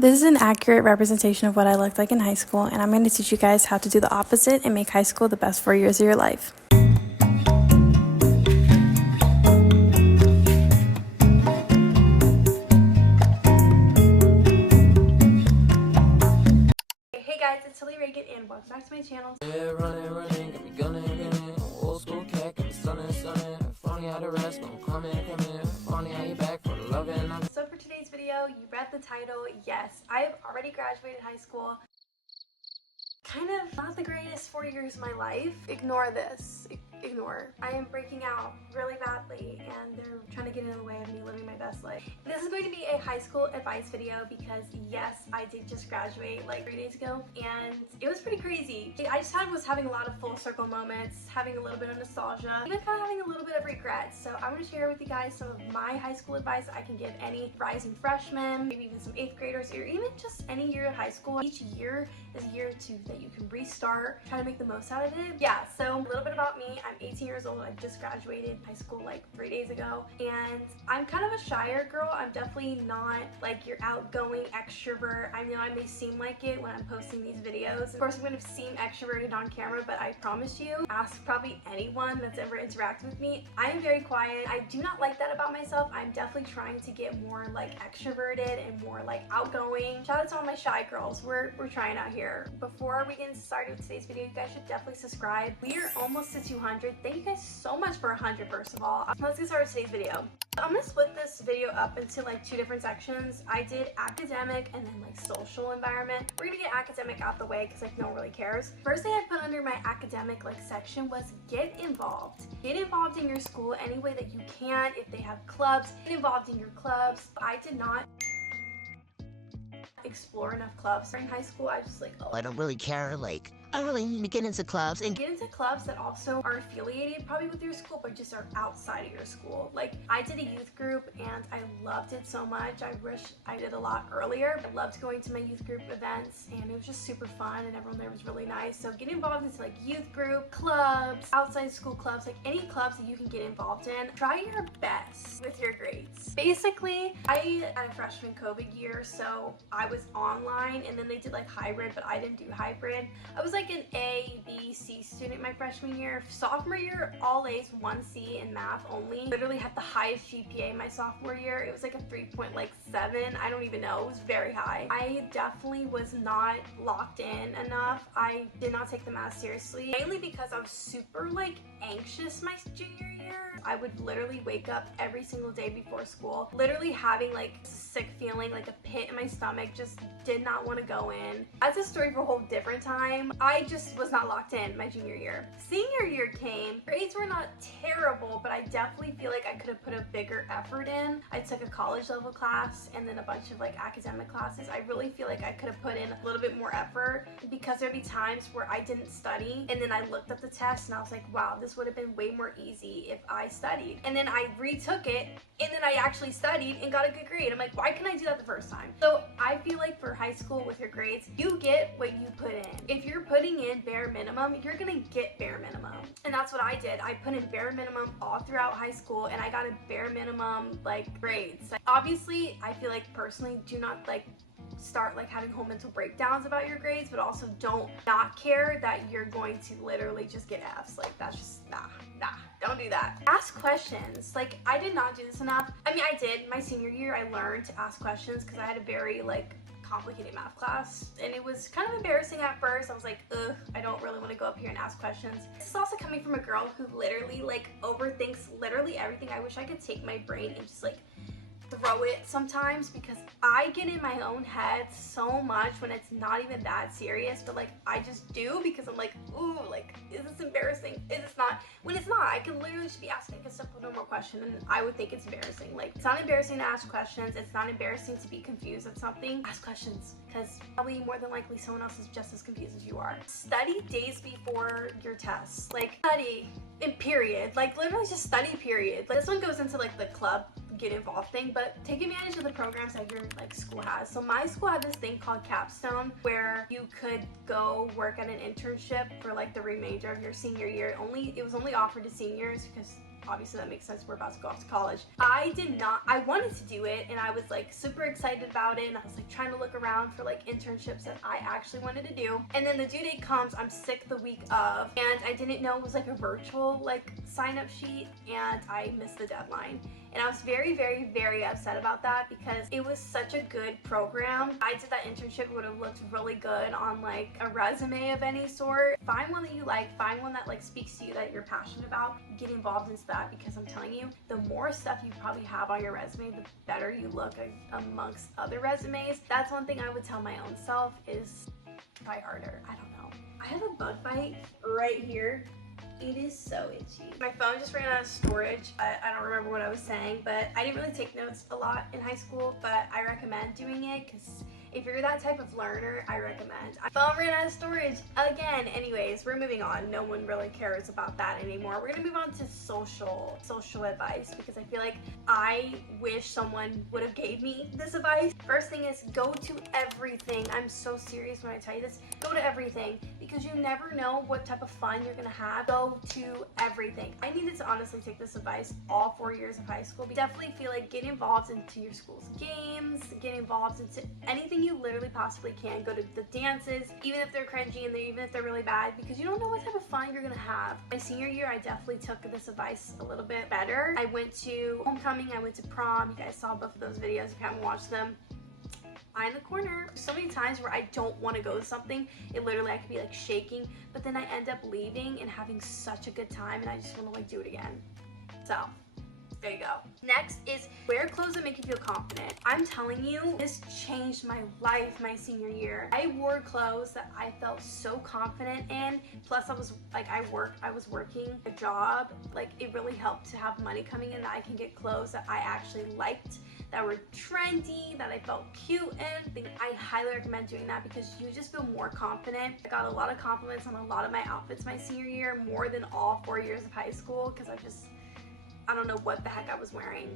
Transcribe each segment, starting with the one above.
This is an accurate representation of what I looked like in high school, and I'm going to teach you guys how to do the opposite and make high school the best 4 years of your life. Hey guys, it's Reagan and welcome back to my channel. Yeah, running, got me gunning, old school cat, got me stunning, funny how to rest, don't come in, funny how you back for the loving. So for today's video, you read the title. Yes, I have already graduated high school. Kind of not the greatest 4 years of my life. Ignore this. Ignore. I am breaking out really badly and they're trying to get in the way of me living my best life. This is going to be a high school advice video because yes, I did just graduate like 3 days ago and it was pretty crazy. I just was having a lot of full circle moments, having a little bit of nostalgia, even kind of having a little bit of regret. So I'm going to share with you guys some of my high school advice I can give any rising freshmen, maybe even some 8th graders, or even just any year of high school. Each year is a year or two that you can restart, try to make the most out of it. Yeah, so a little bit about me. I'm 18 years old. I just graduated high school like 3 days ago, and I'm kind of a shyer girl. I'm definitely not like your outgoing extrovert. I know I may seem like it when I'm posting these videos. Of course, I'm going to seem extroverted on camera, but I promise you, ask probably anyone that's ever interacted with me, I am very quiet. I do not like that about myself. I'm definitely trying to get more like extroverted and more like outgoing. Shout out to all my shy girls. We're trying out here. Before we get started with today's video, you guys should definitely subscribe. We are almost to 200. Thank you guys so much for 100 first of all. Let's get started with today's video. I'm gonna split this video up into like 2 different sections. I did academic and then like social environment. We're gonna get academic out the way because like no one really cares. First thing I put under my academic like section was get involved. Get involved in your school any way that you can. If they have clubs, get involved in your clubs. I did not explore enough clubs during high school. I just like, oh, I don't really care, like, I really need to get into clubs and get into clubs that also are affiliated probably with your school but just are outside of your school. Like I did a youth group and I loved it so much. I wish I did a lot earlier. I loved going to my youth group events and it was just super fun and everyone there was really nice. So get involved into like youth group, clubs, outside school clubs, like any clubs that you can get involved in. Try your best with your grades. Basically, I had a freshman COVID year, so I was online and then they did like hybrid, but I didn't do hybrid. I was like an A, B, C student my freshman year. Sophomore year, all A's, 1 C in math only. Literally had the highest GPA my sophomore year. It was like a 3.7. I don't even know. It was very high. I definitely was not locked in enough. I did not take the math seriously, mainly because I was super like anxious my junior year. I would literally wake up every single day before school, literally having like a sick feeling, like a pit in my stomach, just did not want to go in. That's a story for a whole different time. I just was not locked in my junior year. Senior year came, grades were not terrible, but I definitely feel like I could have put a bigger effort in. I took a college level class and then a bunch of like academic classes. I really feel like I could have put in a little bit more effort because there'd be times where I didn't study and then I looked at the test and I was like, wow, this would have been way more easy if I studied. And then I retook it and then I actually studied and got a good grade. I'm like, why couldn't I do that the first time? So I feel like for high school with your grades, you get what you put in. If you're putting in bare minimum, you're gonna get bare minimum. And that's what I did. I put in bare minimum all throughout high school and I got a bare minimum like grades. Obviously, I feel like personally do not like start like having whole mental breakdowns about your grades, but also don't not care that you're going to literally just get F's. Like that's just nah, don't do that. Ask questions. Like I did not do this enough. I mean, I did my senior year. I learned to ask questions because I had a very like complicated math class and it was kind of embarrassing at first. I was like, ugh, I don't really want to go up here and ask questions. This is also coming from a girl who literally like overthinks literally everything. I wish I could take my brain and just like throw it sometimes because I get in my own head so much when it's not even that serious, but like I just do because I'm like, ooh, like is this embarrassing? Is this not? When it's not, I can literally just be asking a simple normal question and I would think it's embarrassing. Like it's not embarrassing to ask questions. It's not embarrassing to be confused at something. Ask questions because probably more than likely someone else is just as confused as you are. Study days before your tests. Like study in period. Like literally just study period. Like, this one goes into like the club get involved thing, but take advantage of the programs that your like school has. So my school had this thing called Capstone where you could go work at an internship for like the remainder of your senior year. It was only offered to seniors because obviously that makes sense, we're about to go off to college. I wanted to do it, and I was like super excited about it, and I was like trying to look around for like internships that I actually wanted to do. And then the due date comes, I'm sick the week of, and I didn't know it was like a virtual like sign up sheet, and I missed the deadline. And I was very, very, very upset about that because it was such a good program. I did that internship, it would have looked really good on like a resume of any sort. Find one that you like, find one that like speaks to you, that you're passionate about, get involved into that, because I'm telling you, the more stuff you probably have on your resume, the better you look amongst other resumes. That's one thing I would tell my own self, is try harder. I don't know. I have a bug bite right here. It is so itchy. My phone just ran out of storage. I don't remember what I was saying, but I didn't really take notes a lot in high school, but I recommend doing it because if you're that type of learner, I recommend. My phone ran out of storage again. Anyways, we're moving on. No one really cares about that anymore. We're gonna move on to social advice, because I feel like I wish someone would have gave me this advice. First thing is, go to everything. I'm so serious when I tell you this. Go to everything, because you never know what type of fun you're gonna have. Go to everything. I needed to honestly take this advice all 4 years of high school. Definitely feel like get involved into your school's games, get involved into anything you literally possibly can. Go to the dances, even if they're cringy and even if they're really bad, because you don't know what type of fun you're gonna have. My senior year, I definitely took this advice a little bit better. I went to homecoming, I went to prom. You guys saw both of those videos if you haven't watched them. In the corner. So many times where I don't want to go to something, it literally, I could be like shaking, but then I end up leaving and having such a good time, and I just want to like do it again. So there you go. Next is wear clothes that make you feel confident. I'm telling you, this changed my life my senior year. I wore clothes that I felt so confident in. Plus I was working a job. Like, it really helped to have money coming in, that I can get clothes that I actually liked, that were trendy, that I felt cute in. I highly recommend doing that, because you just feel more confident. I got a lot of compliments on a lot of my outfits my senior year, more than all 4 years of high school, because I don't know what the heck I was wearing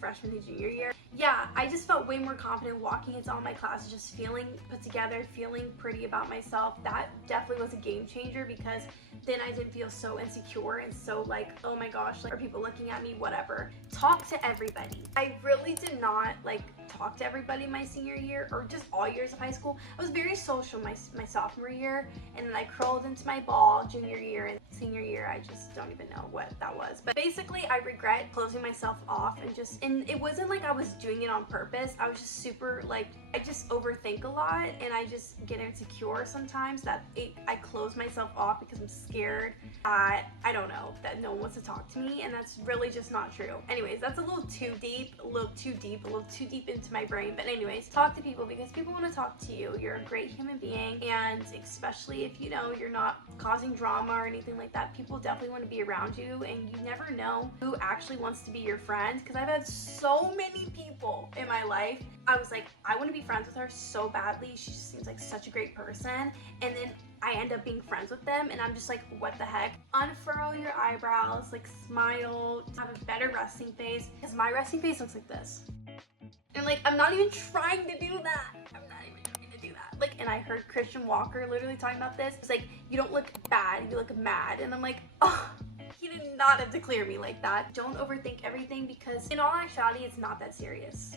freshman to junior year. Yeah, I just felt way more confident walking into all my classes, just feeling put together, feeling pretty about myself. That definitely was a game changer, because then I didn't feel so insecure and so like, oh my gosh, like, are people looking at me, whatever. Talk to everybody. I really did not like talk to everybody my senior year, or just all years of high school. I was very social my sophomore year, and then I crawled into my ball junior year, and senior year I just don't even know what that was. But basically, I regret closing myself off, and it wasn't like I was doing it on purpose. I was just super like, I just overthink a lot, and I just get insecure sometimes, that I close myself off because I'm scared that, I don't know, that no one wants to talk to me, and that's really just not true. Anyways, that's a little too deep into my brain. But anyways, talk to people, because people want to talk to you. You're a great human being, and especially if you know you're not causing drama or anything like that, people definitely want to be around you, and you never know who actually wants to be your friend. Because I've had so many people in my life, I was like, I want to be friends with her so badly, she just seems like such a great person, and then I end up being friends with them, and I'm just like, what the heck? Unfurl your eyebrows, like smile, have a better resting face, because my resting face looks like this. And like, I'm not even trying to do that. I'm not even trying to do that. Like, and I heard Christian Walker literally talking about this. It's like, you don't look bad, you look mad. And I'm like, oh, he did not have to clear me like that. Don't overthink everything, because in all actuality, it's not that serious.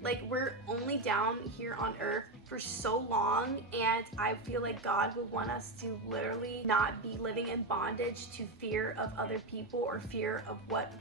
Like, we're only down here on earth for so long, and I feel like God would want us to literally not be living in bondage to fear of other people, or fear of what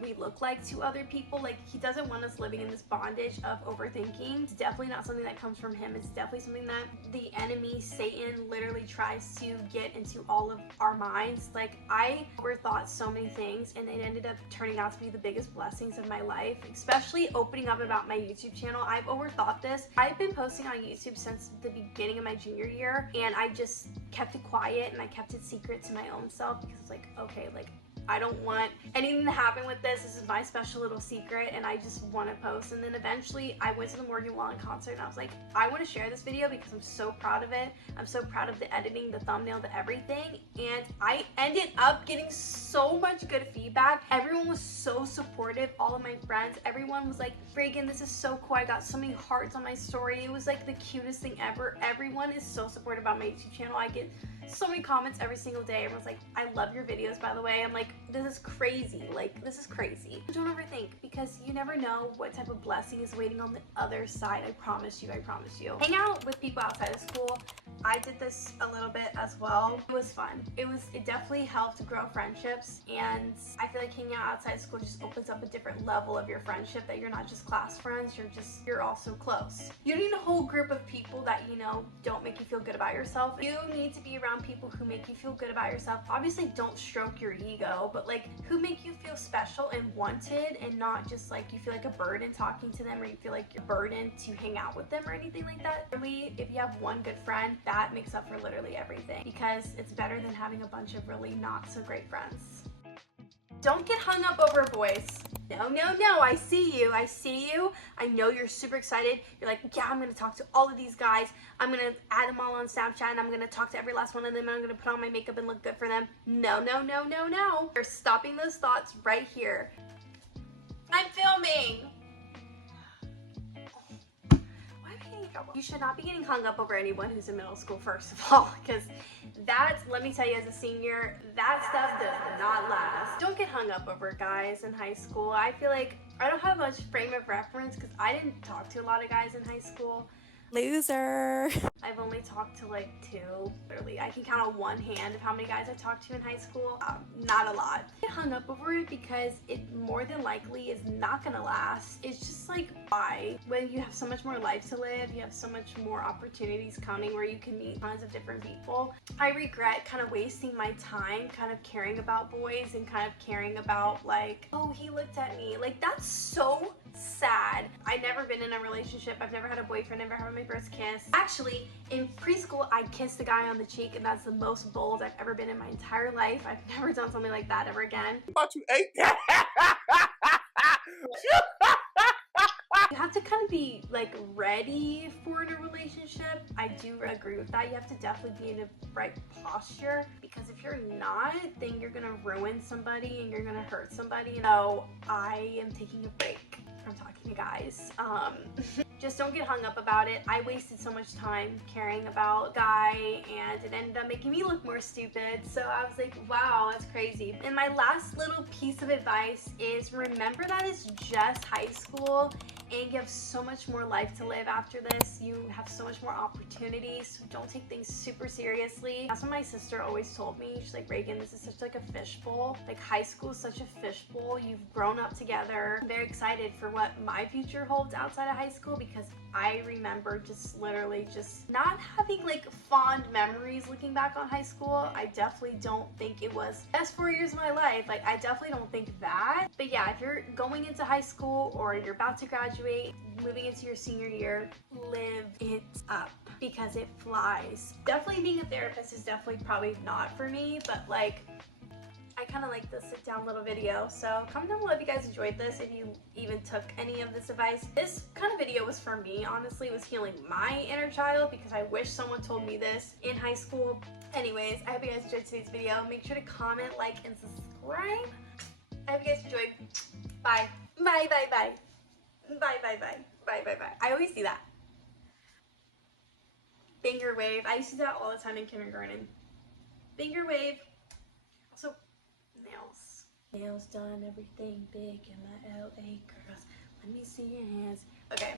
we look like to other people. Like, he doesn't want us living in this bondage of overthinking. It's definitely not something that comes from him. It's definitely something that the enemy, Satan, literally tries to get into all of our minds. Like, I overthought so many things, and it ended up turning out to be the biggest blessings of my life, especially opening up about my YouTube channel. I've overthought this. I've been posting on YouTube since the beginning of my junior year, and I just kept it quiet, and I kept it secret to my own self, because it's like, okay, like, I don't want anything to happen with this. This is my special little secret, and I just want to post. And then eventually I went to the Morgan Wallen concert, and I was like, I want to share this video because I'm so proud of it. I'm so proud of the editing, the thumbnail, the everything. And I ended up getting so much good feedback. Everyone was so supportive. All of my friends, everyone was like, Reagan, this is so cool. I got so many hearts on my story. It was like the cutest thing ever. Everyone is so supportive about my YouTube channel. I get so many comments every single day. Everyone's like, I love your videos, by the way. I'm like, this is crazy. Like, this is crazy. Don't overthink, because you never know what type of blessing is waiting on the other side. I promise you, I promise you. Hang out with people outside of school. I did this a little bit as well. It was fun. It definitely helped grow friendships, and I feel like hanging out outside school just opens up a different level of your friendship, that you're not just class friends, you're also close. You need a whole group of people that, you know, don't make you feel good about yourself. You need to be around people who make you feel good about yourself. Obviously, don't stroke your ego, but like, who make you feel special and wanted, and not just like you feel like a burden talking to them, or you feel like you're burdened to hang out with them or anything like that. Really, if you have one good friend, that makes up for literally everything, because it's better than having a bunch of really not so great friends. Don't get hung up over boys. No, no, no, I see you, I see you. I know you're super excited. You're like, yeah, I'm gonna talk to all of these guys. I'm gonna add them all on Snapchat, and I'm gonna talk to every last one of them, and I'm gonna put on my makeup and look good for them. No, no, no, no, no. You're stopping those thoughts right here. I'm filming. You should not be getting hung up over anyone who's in middle school, first of all, because that's, let me tell you, as a senior, that stuff does not last. Don't get hung up over guys in high school. I feel like I don't have much frame of reference, because I didn't talk to a lot of guys in high school. Loser. I've only talked to like 2. Literally, I can count on one hand of how many guys I talked to in high school. Not a lot. I get hung up over it because it more than likely is not gonna last. It's just like, why? When you have so much more life to live, you have so much more opportunities coming where you can meet tons of different people. I regret kind of wasting my time kind of caring about boys, and kind of caring about like, oh, he looked at me. Like, that's so sad. I've never been in a relationship. I've never had a boyfriend, never had my first kiss. Actually, in preschool, I kissed a guy on the cheek, and that's the most bold I've ever been in my entire life. I've never done something like that ever again. Thought you ate that. You have to kind of be like ready for a relationship. I do agree with that. You have to definitely be in the right posture, because if you're not, then you're gonna ruin somebody and you're gonna hurt somebody. So I am taking a break from talking to guys. Just don't get hung up about it. I wasted so much time caring about a guy, and it ended up making me look more stupid. So I was like, wow, that's crazy. And my last little piece of advice is, remember that it's just high school, and you have so much more life to live after this. You have so much more opportunities, so don't take things super seriously. That's what my sister always told me. She's like, Reagan, this is such like a fishbowl. Like, high school is such a fishbowl. You've grown up together. I'm very excited for what my future holds outside of high school, because I remember just literally just not having like fond memories looking back on high school. I definitely don't think it was the best 4 years of my life. Like, I definitely don't think that. But yeah, if you're going into high school, or you're about to graduate, moving into your senior year, live it up, because it flies. Definitely being a therapist is definitely probably not for me, but like, I kind of like the sit down little video. So comment down below if you guys enjoyed this, if you even took any of this advice. This kind of video was for me, honestly. It was healing my inner child, because I wish someone told me this in high school. Anyways, I hope you guys enjoyed today's video. Make sure to comment, like, and subscribe. I hope you guys enjoyed. Bye. Bye, bye, bye. Bye, bye, bye. Bye, bye, bye. I always do that. Finger wave. I used to do that all the time in kindergarten. Finger wave. Also, nails. Nails done, everything big in my LA girls. Let me see your hands. Okay.